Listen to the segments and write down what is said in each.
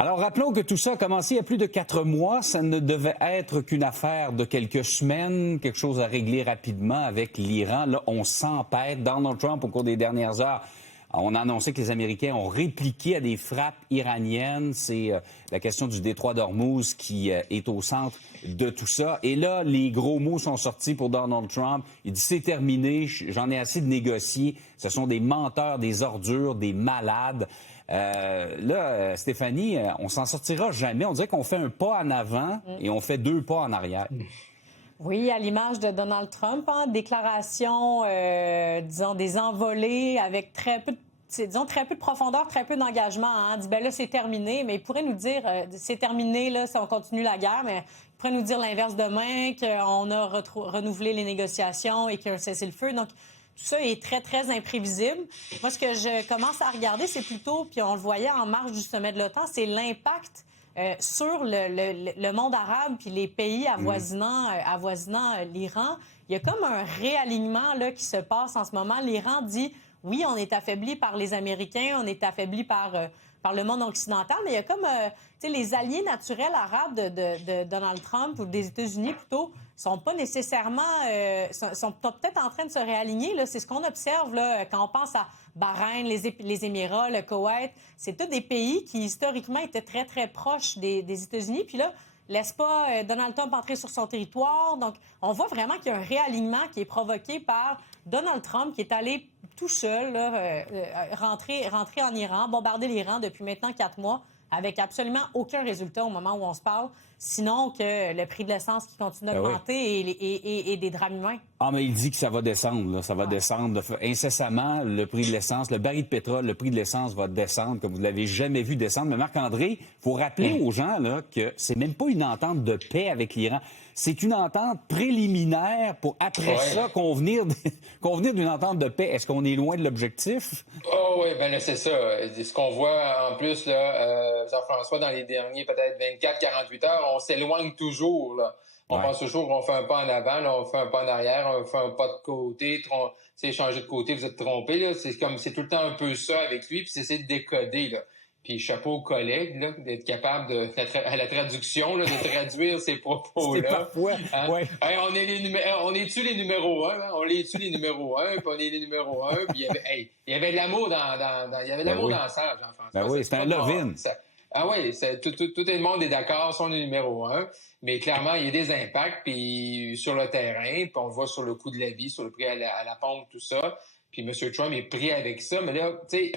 Alors, rappelons que tout ça a commencé il y a plus de 4 mois. Ça ne devait être qu'une affaire de quelques semaines, quelque chose à régler rapidement avec l'Iran. Là, on s'empête. Donald Trump, au cours des dernières heures, on a annoncé que les Américains ont répliqué à des frappes iraniennes. C'est la question du détroit d'Ormuz qui est au centre de tout ça. Et là, les gros mots sont sortis pour Donald Trump. Il dit « c'est terminé, j'en ai assez de négocier. Ce sont des menteurs, des ordures, des malades. » Stéphanie, on s'en sortira jamais. On dirait qu'on fait un pas en avant et on fait 2 pas en arrière. Oui, à l'image de Donald Trump, déclaration, disons, des envolées avec très peu de profondeur, très peu d'engagement. Dit, ben là, c'est terminé, mais il pourrait nous dire, c'est terminé, là, si on continue la guerre, mais il pourrait nous dire l'inverse demain, qu'on a renouvelé les négociations et qu'il y a un cessez-le-feu. Donc, tout ça est très, très imprévisible. Moi, ce que je commence à regarder, c'est plutôt, puis on le voyait en marge du sommet de l'OTAN, c'est l'impact sur le monde arabe puis les pays avoisinant l'Iran. Il y a comme un réalignement là, qui se passe en ce moment. L'Iran dit, oui, on est affaibli par les Américains, on est affaibli par le monde occidental, mais il y a comme les alliés naturels arabes de Donald Trump ou des États-Unis plutôt sont pas nécessairement sont peut-être en train de se réaligner. Là. C'est ce qu'on observe là, quand on pense à Bahreïn, les Émirats, le Koweït. C'est tous des pays qui historiquement étaient très, très proches des États-Unis. Puis là, laisse pas Donald Trump entrer sur son territoire. Donc, on voit vraiment qu'il y a un réalignement qui est provoqué par Donald Trump qui est allé tout seul là, rentrer en Iran, bombarder l'Iran depuis maintenant 4 mois avec absolument aucun résultat au moment où on se parle, sinon que le prix de l'essence qui continue d'augmenter et des drames humains. Ah, mais il dit que ça va descendre, là. Ça va descendre incessamment, le prix de l'essence. Le baril de pétrole, le prix de l'essence va descendre comme vous ne l'avez jamais vu descendre. Mais Marc-André, il faut rappeler aux gens là, que c'est même pas une entente de paix avec l'Iran. C'est une entente préliminaire pour, après ça, convenir d'une entente de paix. Est-ce qu'on est loin de l'objectif? Oh oui, ben là, c'est ça. Ce qu'on voit en plus, là, Jean-François, dans les derniers peut-être 24-48 heures, on s'éloigne toujours. Là. On pense toujours qu'on fait un pas en avant, là, on fait un pas en arrière, on fait un pas de côté, changer de côté, vous êtes trompé. Là. C'est tout le temps un peu ça avec lui, puis c'est essayer de décoder. Là. Puis chapeau aux collègues, là, d'être capable à la traduction, là, de traduire ces propos-là. Parfois, Hey, on est-tu les numéros 1? Hein? On les-tu les numéros 1? Puis on est les numéros 1. Puis il y avait de l'amour il y avait de l'amour dans ça, Jean-François. Ben oui, c'est un love-in. Tout le monde est d'accord, sont les numéros 1. Mais clairement, il y a des impacts puis sur le terrain. Puis on le voit sur le coût de la vie, sur le prix à la pompe, tout ça. Puis M. Trump est pris avec ça. Mais là, tu sais,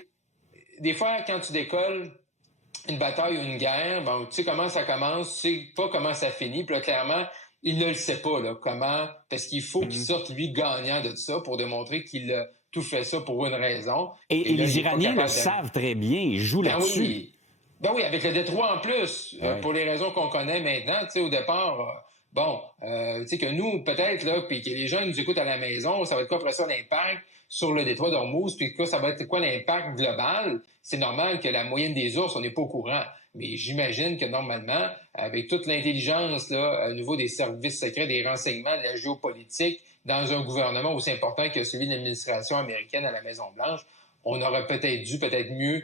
des fois, quand tu décolles une bataille ou une guerre, bon, tu sais comment ça commence, tu sais pas comment ça finit. Puis là, clairement, il ne le sait pas, là, comment, parce qu'il faut qu'il sorte, lui, gagnant de ça pour démontrer qu'il a tout fait ça pour une raison. Et là, les Iraniens le savent très bien, ils jouent là-dessus. Oui, avec le détroit en plus, pour les raisons qu'on connaît maintenant, tu sais, au départ, tu sais que nous, peut-être, là, puis que les gens nous écoutent à la maison, ça va être quoi après ça l'impact sur le détroit d'Ormuz, puis ça va être quoi l'impact global? C'est normal que la moyenne des ours, on n'est pas au courant. Mais j'imagine que normalement, avec toute l'intelligence là, au niveau des services secrets, des renseignements, de la géopolitique, dans un gouvernement aussi important que celui de l'administration américaine à la Maison-Blanche, on aurait peut-être mieux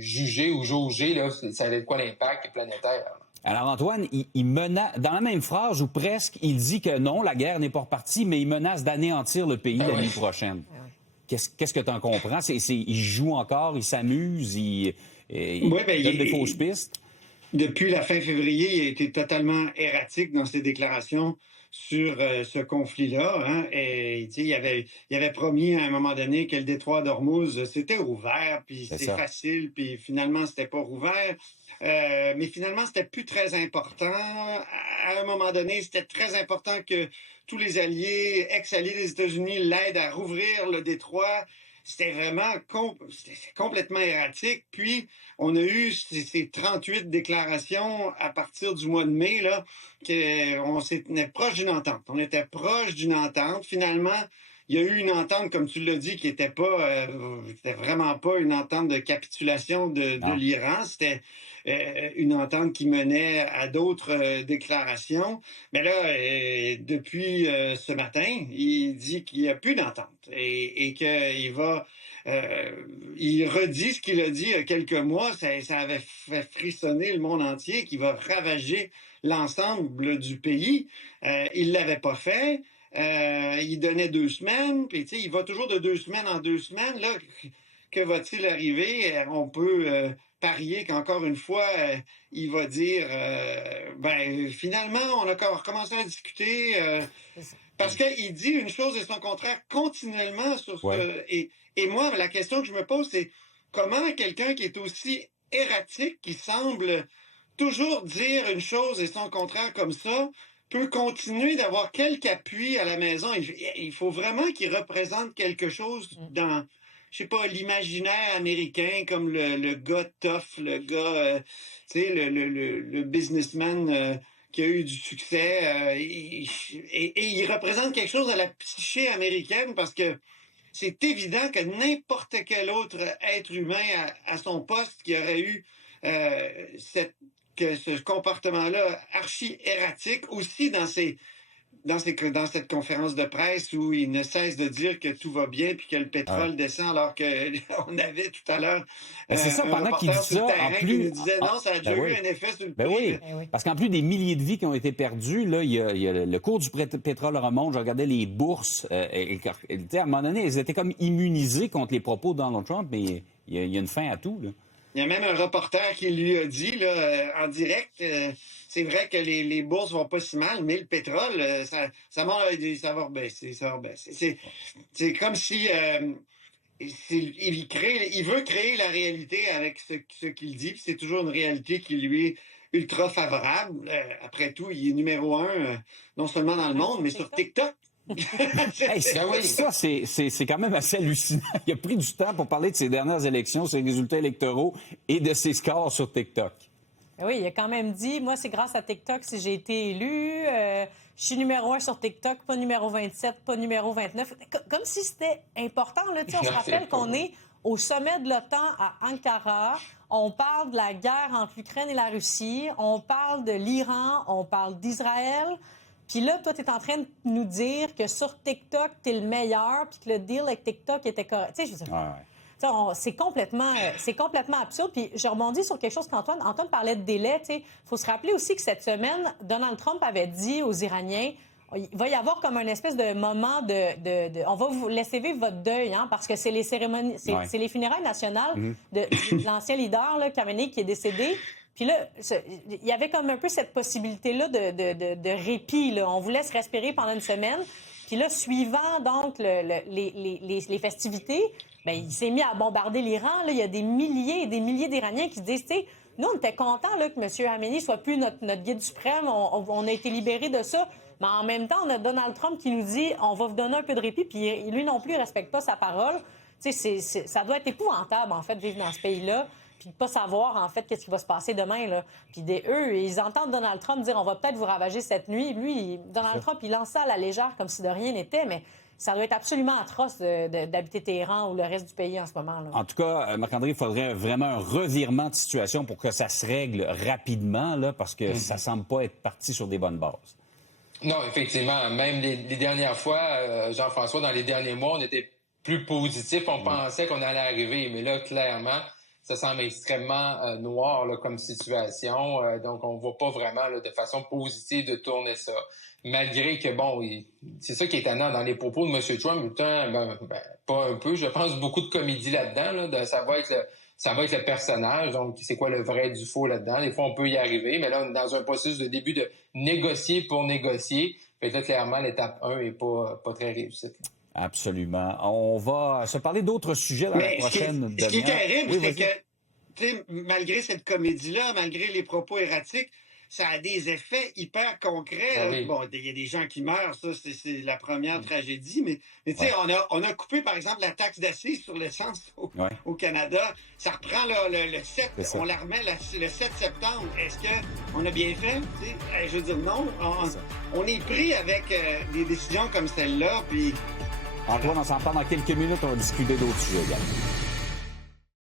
juger ou jauger là, ça allait être quoi l'impact planétaire. Alors Antoine, il menace, dans la même phrase ou presque, il dit que non, la guerre n'est pas repartie, mais il menace d'anéantir le pays la nuit prochaine. Qu'est-ce que tu en comprends? Il joue encore, il s'amuse, il donne des fausses pistes? Depuis la fin février, il a été totalement erratique dans ses déclarations sur ce conflit-là. Hein, et il avait promis à un moment donné que le détroit d'Ormuz, c'était ouvert, puis c'est facile, puis finalement, c'était pas rouvert. Mais finalement, c'était plus très important. À un moment donné, c'était très important que tous les alliés, ex-alliés des États-Unis, l'aident à rouvrir le détroit. C'était vraiment complètement erratique. Puis, on a eu ces 38 déclarations à partir du mois de mai, là, qu'on était proche d'une entente. On était proche d'une entente. Finalement, il y a eu une entente, comme tu l'as dit, qui était vraiment pas une entente de capitulation de l'Iran. C'était une entente qui menait à d'autres déclarations. Mais là, depuis ce matin, il dit qu'il n'y a plus d'entente et qu'il va il redit ce qu'il a dit il y a quelques mois. Ça avait fait frissonner le monde entier, qu'il va ravager l'ensemble du pays. Il l'avait pas fait. Il donnait 2 semaines. Puis, il va toujours de 2 semaines en 2 semaines. Là, que va-t-il arriver? On peut parier qu'encore une fois, il va dire finalement, on a recommencé à discuter. Parce qu'il dit une chose et son contraire continuellement sur ce. Et moi, la question que je me pose, c'est comment quelqu'un qui est aussi erratique, qui semble toujours dire une chose et son contraire comme ça, peut continuer d'avoir quelque appui à la maison. Il faut vraiment qu'il représente quelque chose dans, je sais pas, l'imaginaire américain, comme le gars tough, le gars, le businessman qui a eu du succès. Et il représente quelque chose à la psyché américaine parce que c'est évident que n'importe quel autre être humain à son poste qui aurait eu ce comportement-là archi-erratique aussi dans cette conférence de presse où il ne cesse de dire que tout va bien puis que le pétrole descend alors qu'on avait tout à l'heure c'est ça, pendant qu'il dit ça, en plus, qui nous disait non, ça a déjà eu un effet sur le prix. Oui, parce qu'en plus des milliers de vies qui ont été perdues, là, il y a le cours du pétrole remonte, je regardais les bourses, à un moment donné, elles étaient comme immunisées contre les propos de Donald Trump, mais il y a une fin à tout, là. Il y a même un reporter qui lui a dit là, en direct, c'est vrai que les bourses vont pas si mal, mais le pétrole, ça va rebaisser. C'est comme si il veut créer la réalité avec ce qu'il dit, puis c'est toujours une réalité qui lui est ultra favorable. Après tout, il est numéro 1, non seulement dans le monde, mais sur TikTok. Ça, c'est quand même assez hallucinant. Il a pris du temps pour parler de ses dernières élections, ses résultats électoraux et de ses scores sur TikTok. Oui, il a quand même dit, moi, c'est grâce à TikTok si j'ai été élu. Je suis numéro 1 sur TikTok, pas numéro 27, pas numéro 29. Comme si c'était important. Là, on se rappelle qu'on est au sommet de l'OTAN à Ankara. On parle de la guerre entre l'Ukraine et la Russie. On parle de l'Iran. On parle d'Israël. Puis là, toi, tu es en train de nous dire que sur TikTok, tu es le meilleur, puis que le deal avec TikTok était correct. Tu sais, je veux dire, c'est complètement absurde. Puis je rebondis sur quelque chose qu'Antoine parlait de délai. Il faut se rappeler aussi que cette semaine, Donald Trump avait dit aux Iraniens, il va y avoir comme un espèce de moment on va vous laisser vivre votre deuil, parce que c'est les cérémonies, c'est les funérailles nationales de l'ancien leader, là, Khamenei, qui est décédé. Puis là, il y avait comme un peu cette possibilité-là de répit. Là. On vous laisse respirer pendant une semaine. Puis là, suivant donc les festivités, bien, il s'est mis à bombarder l'Iran. Là. Il y a des milliers et des milliers d'Iraniens qui disent, tu sais, nous, on était contents là, que M. Khamenei soit plus notre guide suprême. On a été libérés de ça. Mais en même temps, on a Donald Trump qui nous dit, on va vous donner un peu de répit. Puis lui non plus, il ne respecte pas sa parole. Tu sais, ça doit être épouvantable, en fait, de vivre dans ce pays-là. Puis de pas savoir, en fait, qu'est-ce qui va se passer demain, là. Puis eux, ils entendent Donald Trump dire « on va peut-être vous ravager cette nuit ». Lui, Donald Trump, il lance ça à la légère comme si de rien n'était, mais ça doit être absolument atroce d'habiter Téhéran ou le reste du pays en ce moment, là. En tout cas, Marc-André, il faudrait vraiment un revirement de situation pour que ça se règle rapidement, là, parce que ça semble pas être parti sur des bonnes bases. Non, effectivement. Même les dernières fois, Jean-François, dans les derniers mois, on était plus positif. On pensait qu'on allait arriver, mais là, clairement, ça semble extrêmement noir là, comme situation. Donc, on ne voit pas vraiment là, de façon positive de tourner ça. Malgré que, bon, c'est ça qui est étonnant dans les propos de M. Trump. Pas un peu, je pense, beaucoup de comédie là-dedans. Là, ça va être le personnage. Donc, c'est quoi le vrai du faux là-dedans? Des fois, on peut y arriver, mais là, on est dans un processus de début de négocier pour négocier. Fait que là, clairement, l'étape 1 n'est pas très réussite. Absolument. On va se parler d'autres sujets dans la prochaine demi-heure. Ce qui est terrible, c'est que, malgré cette comédie-là, malgré les propos erratiques, ça a des effets hyper concrets. Oui. Bon, il y a des gens qui meurent, ça, c'est la première tragédie, mais tu sais, on a coupé, par exemple, la taxe d'assises sur l'essence au Canada. Ça reprend le 7, on la remet le 7 septembre. Est-ce qu'on a bien fait? Je veux dire, non. On est pris avec des décisions comme celle-là, puis... Antoine, on s'en parle dans quelques minutes, on va discuter d'autres sujets également.